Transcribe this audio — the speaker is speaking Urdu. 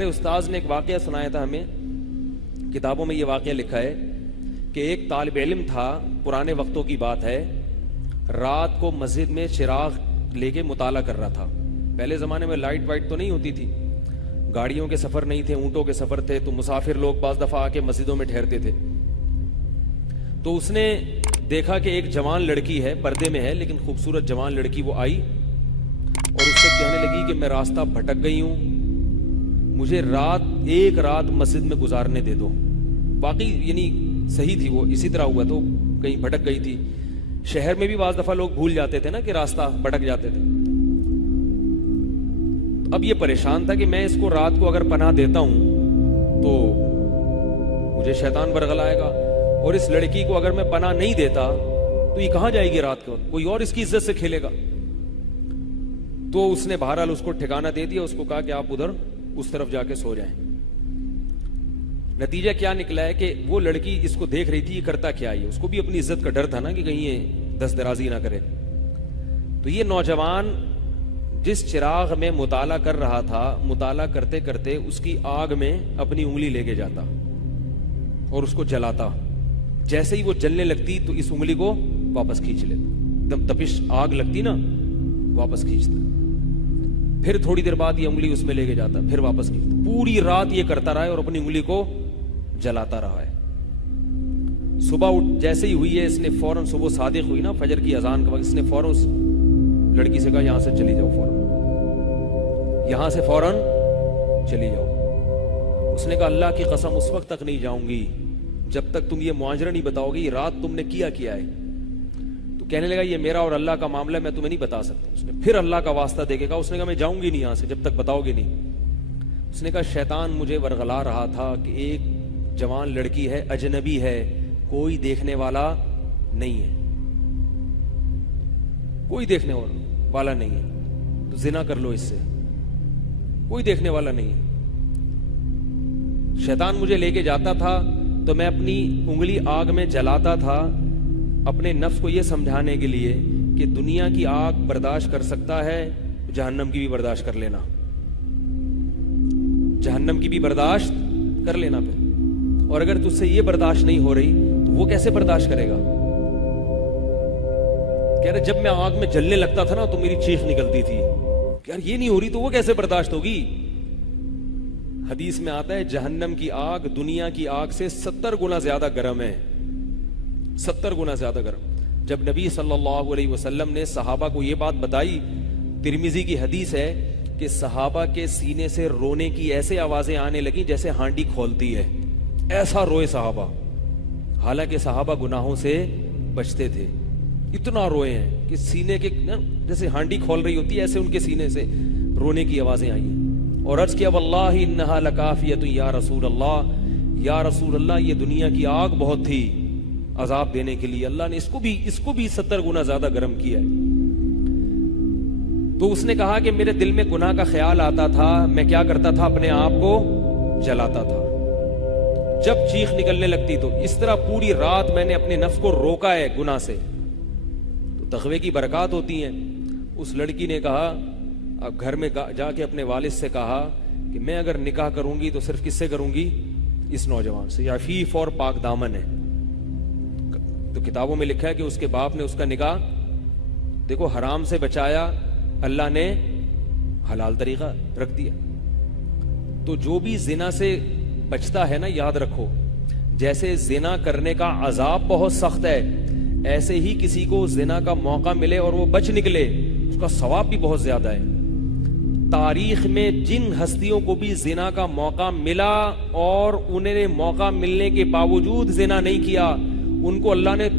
ہمارے استاذ نے ایک واقعہ سنایا تھا ہمیں، کتابوں میں یہ واقعہ لکھا ہے کہ ایک طالب علم تھا، پرانے وقتوں کی بات ہے، رات کو مسجد میں چراغ لے کے مطالعہ کر رہا تھا۔ پہلے زمانے میں لائٹ وائٹ تو نہیں ہوتی تھی، گاڑیوں کے سفر نہیں تھے، اونٹوں کے سفر تھے، تو مسافر لوگ بعض دفعہ آ کے مسجدوں میں ٹھہرتے تھے۔ تو اس نے دیکھا کہ ایک جوان لڑکی ہے، پردے میں ہے لیکن خوبصورت جوان لڑکی، وہ آئی اور اس سے کہنے لگی کہ میں راستہ بھٹک گئی ہوں، مجھے ایک رات مسجد میں گزارنے دے دو۔ واقعی یعنی صحیح تھی، وہ اسی طرح ہوا، تو کہیں بھٹک گئی تھی۔ شہر میں بھی بعض دفعہ لوگ بھول جاتے تھے نا کہ راستہ بھٹک جاتے تھے۔ اب یہ پریشان تھا کہ میں اس کو رات کو اگر پناہ دیتا ہوں تو مجھے شیطان برگلائے گا، اور اس لڑکی کو اگر میں پناہ نہیں دیتا تو یہ کہاں جائے گی رات کو، کوئی اور اس کی عزت سے کھیلے گا۔ تو اس نے بہرحال اس کو ٹھکانہ دے دیا، اس کو کہا کہ آپ ادھر اس طرف جا کے سو جائیں۔ نتیجہ کیا نکلا ہے کہ وہ لڑکی اس کو دیکھ رہی تھی یہ کرتا کیا ہے، اس کو بھی اپنی عزت کا ڈر تھا نا کہ کہیں یہ دست درازی نہ کرے۔ تو یہ نوجوان جس چراغ میں مطالعہ کر رہا تھا، مطالعہ کرتے کرتے اس کی آگ میں اپنی انگلی لے کے جاتا اور اس کو جلاتا۔ جیسے ہی وہ جلنے لگتی تو اس انگلی کو واپس کھینچ لیتا، ایک دم تپش آگ لگتی نا، واپس کھینچتا۔ پھر تھوڑی دیر بعد یہ انگلی اس میں لے کے جاتا، پھر واپس کھینچتا۔ پوری رات یہ کرتا رہا ہے اور اپنی انگلی کو جلاتا رہا ہے۔ صبح جیسے ہی ہوئی ہے، اس نے فوراً، صبح صادق ہوئی نا فجر کی اذان کے وقت، اس نے فوراً اس لڑکی سے کہا یہاں سے چلی جاؤ، فوراً یہاں سے فوراً چلی جاؤ۔ اس نے کہا اللہ کی قسم اس وقت تک نہیں جاؤں گی جب تک تم یہ معاجرہ نہیں بتاؤ گی، یہ رات تم نے کیا ہے۔ تو کہنے لگا یہ میرا اور اللہ کا معاملہ ہے، میں تمہیں نہیں بتا سکتا۔ اس نے پھر اللہ کا واسطہ دے کے کہا، اس نے کہا میں جاؤں گی نہیں یہاں سے جب تک بتاؤ گے نہیں۔ اس نے کہا شیطان مجھے ورغلا رہا تھا کہ ایک جوان لڑکی ہے، اجنبی ہے، کوئی دیکھنے والا نہیں ہے، کوئی دیکھنے والا نہیں ہے، تو زنا کر لو اس سے، کوئی دیکھنے والا نہیں ہے۔ شیطان مجھے لے کے جاتا تھا تو میں اپنی انگلی آگ میں جلاتا تھا، اپنے نفس کو یہ سمجھانے کے لیے کہ دنیا کی آگ برداشت کر سکتا ہے، جہنم کی بھی برداشت کر لینا، جہنم کی بھی برداشت کر لینا پھر۔ اور اگر تجھ سے یہ برداشت نہیں ہو رہی تو وہ کیسے برداشت کرے گا؟ کہہ رہے جب میں آگ میں جلنے لگتا تھا نا تو میری چیخ نکلتی تھی کہ یار یہ نہیں ہو رہی تو وہ کیسے برداشت ہوگی۔ حدیث میں آتا ہے جہنم کی آگ دنیا کی آگ سے 70 گنا زیادہ گرم ہے، 70 گنا زیادہ گرم۔ جب نبی صلی اللہ علیہ وسلم نے صحابہ کو یہ بات بتائی، ترمذی کی حدیث ہے کہ صحابہ کے سینے سے رونے کی ایسے آوازیں آنے لگیں جیسے ہانڈی کھولتی ہے، ایسا روئے صحابہ، حالانکہ صحابہ گناہوں سے بچتے تھے، اتنا روئے ہیں کہ سینے کے جیسے ہانڈی کھول رہی ہوتی ہے ایسے ان کے سینے سے رونے کی آوازیں آئی ہیں۔ اور عرض کیا واللہ انہا لکافیۃ یا رسول اللہ، یا رسول اللہ یہ دنیا کی آگ بہت تھی عذاب دینے کے لیے، اللہ نے اس کو بھی 70 گنا زیادہ گرم کیا ہے۔ تو اس نے کہا کہ میرے دل میں گناہ کا خیال آتا تھا، میں کیا کرتا تھا، اپنے آپ کو جلاتا تھا جب چیخ نکلنے لگتی۔ تو اس طرح پوری رات میں نے اپنے نفس کو روکا ہے گناہ سے، تو تقوی کی برکات ہوتی ہیں۔ اس لڑکی نے کہا، اب گھر میں جا کے اپنے والد سے کہا کہ میں اگر نکاح کروں گی تو صرف کس سے کروں گی، اس نوجوان سے، عفیف اور پاک دامن ہے۔ تو کتابوں میں لکھا ہے کہ اس کے باپ نے اس کا نکاح دیکھو حرام سے بچایا، اللہ نے حلال طریقہ رکھ دیا۔ تو جو بھی زنا سے بچتا ہے نا، یاد رکھو جیسے زنا کرنے کا عذاب بہت سخت ہے، ایسے ہی کسی کو زنا کا موقع ملے اور وہ بچ نکلے اس کا ثواب بھی بہت زیادہ ہے۔ تاریخ میں جن ہستیوں کو بھی زنا کا موقع ملا اور انہیں موقع ملنے کے باوجود زنا نہیں کیا، ان کو اللہ نے